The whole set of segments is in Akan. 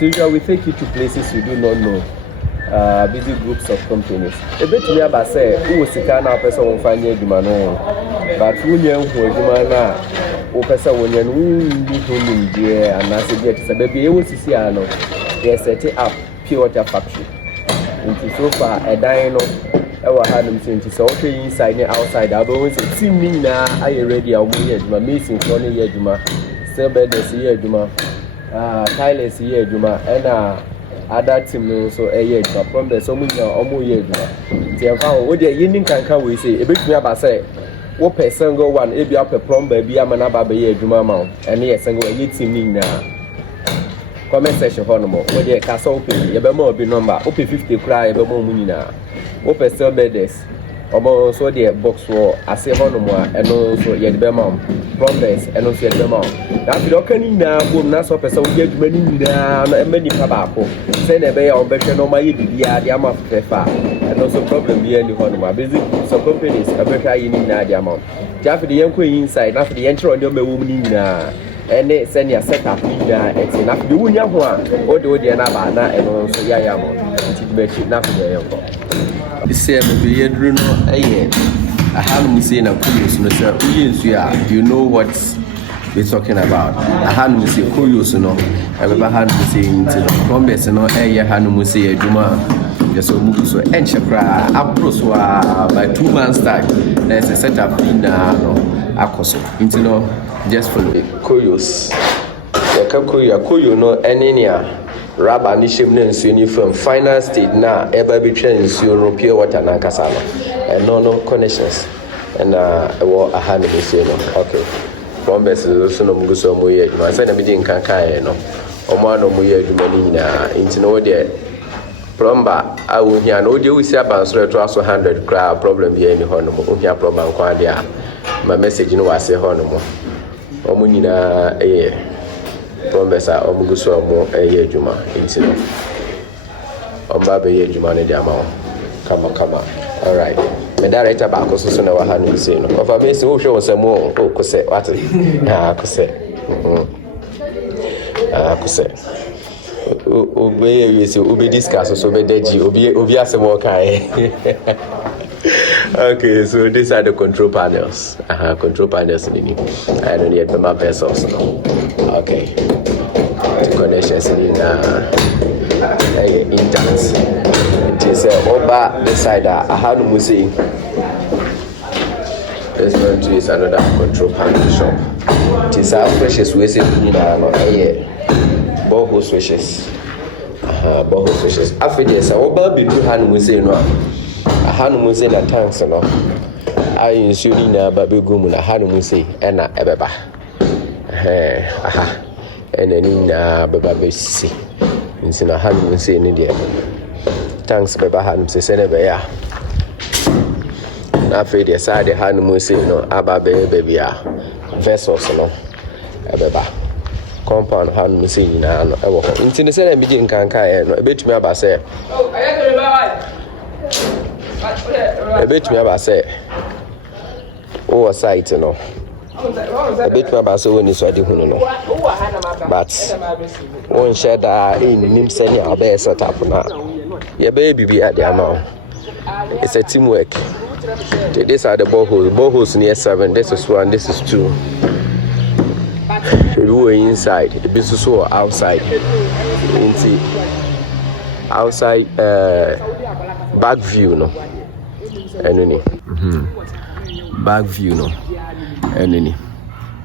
as usual, we take you to places you do not know. Busy groups of companies. A bit me about say, who was the kind of person who find you, but who knew who you who person when you need dear, and as you get to baby, you will see, they set it up pure water factory. Into so far, a dino, our hand into so okay inside and outside. I've always seen me now. I already are my missing for a year, Juma. Still better, see you, Juma. Tyler, see you, Juma, and other team so a year from the so many almost year. What the union can we say? A bit me about say, what per single one, if you up a prom baby, I'm an abba year, Juma mount, and yes, and go a team now. Comment section for no more. What the castle open, you be more be number, open 50 cry, you be more money now. Open sell bedders, or so the box war, I say no more, and also yet be mom, promise, and also yet be mom. Now, if you don't can now, who not so person get many down, and many tobacco. Send a bay on better no my idea, the amount of far, and also problem here in the Honoma. Busy some companies, a better in the amount. Just the young queen inside, after the entry on your woman now. And they send your setup in there. It's enough. You win your one, or do the Anabana, and also Yayamo, which is make it nothing there. This year, maybe Bruno, I haven't seen a curious, you know what we're talking about. I haven't seen curious, no. I never had seen to the promise, no, I hadn't seen a Juma. Just so move so and chakra, Aproswa by 2 months' time. There's a setup in Akoso. Into no. Just for the Koyos. The Kakuya no Enenia Rabba Nishim Nensuni from final state now ever be trained in pure water Nankasano and no connections and a hand in the okay. One best is also no Muso Muye. My son, I didn't can't no. Omano Muye Dumanina into no dear. Plumber, I will hear no deal with Sabans to also 100 crowd problem here in the Honomo. Unia problem quadia. My message in was a Honomo. Omunina Promesa Omuguso mo Juma incident. Ombabe ye Juma ne diamond. Come. All right. Me director back also so na wa hanu say no. Of amazing who show some more ko say what? Kose. Kose. Obe you say obe discuss so be deji obi asemo kai. Okay, so these are the control panels. Control panels in the I don't need my vessels. Okay. The connections in intact. It is over the side. I had to say this one is another control panel shop. It is our precious ways in borehole switches. Borehole switches. After this, I will be doing hand we say no. Hanu say na tanks no I insure na baby gum na hanu say na ebeba enani na baba besi nti na hanu say ni de tanks beba hanu say na be ya na fe de side hanu say no aba be bia vessels no ebeba compound hanu say na no ewo ho nti ne say na bigi nkanka no ebetumi aba say a bit me about say, oh, site no. A bit me about so when you saw the Huno. But one shed in Nimseni, I'll be set up now. Your baby be at the amount. It's a teamwork. These are the boreholes near 7. This is 1, this is 2. You were inside, the business or outside. Outside back view no enemy back view no enemy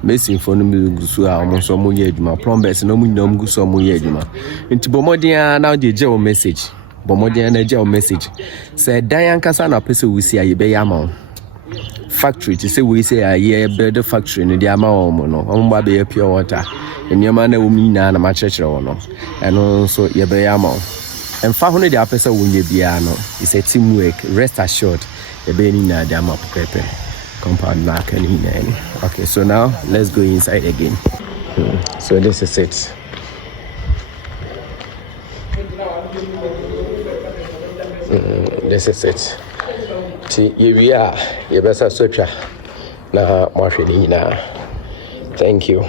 messing for no gusu a omo so mo ye adwuma plumbers no mo nyam gusu mo ye adwuma nti bomodin na de je o message bomodin na je o message say dan ankasa na pese wusi aye be yama factory to say we say aye build factory no de ama omo no omo ba be pure water enyama na wo mi na ma chechire wo no eno so ye be yama. And found the officer when you be it's a teamwork, rest assured. The Benin Dama Pepe compound mark and okay, so now let's go inside again. So this is it. This is it. Here we are. You better search now. Thank you.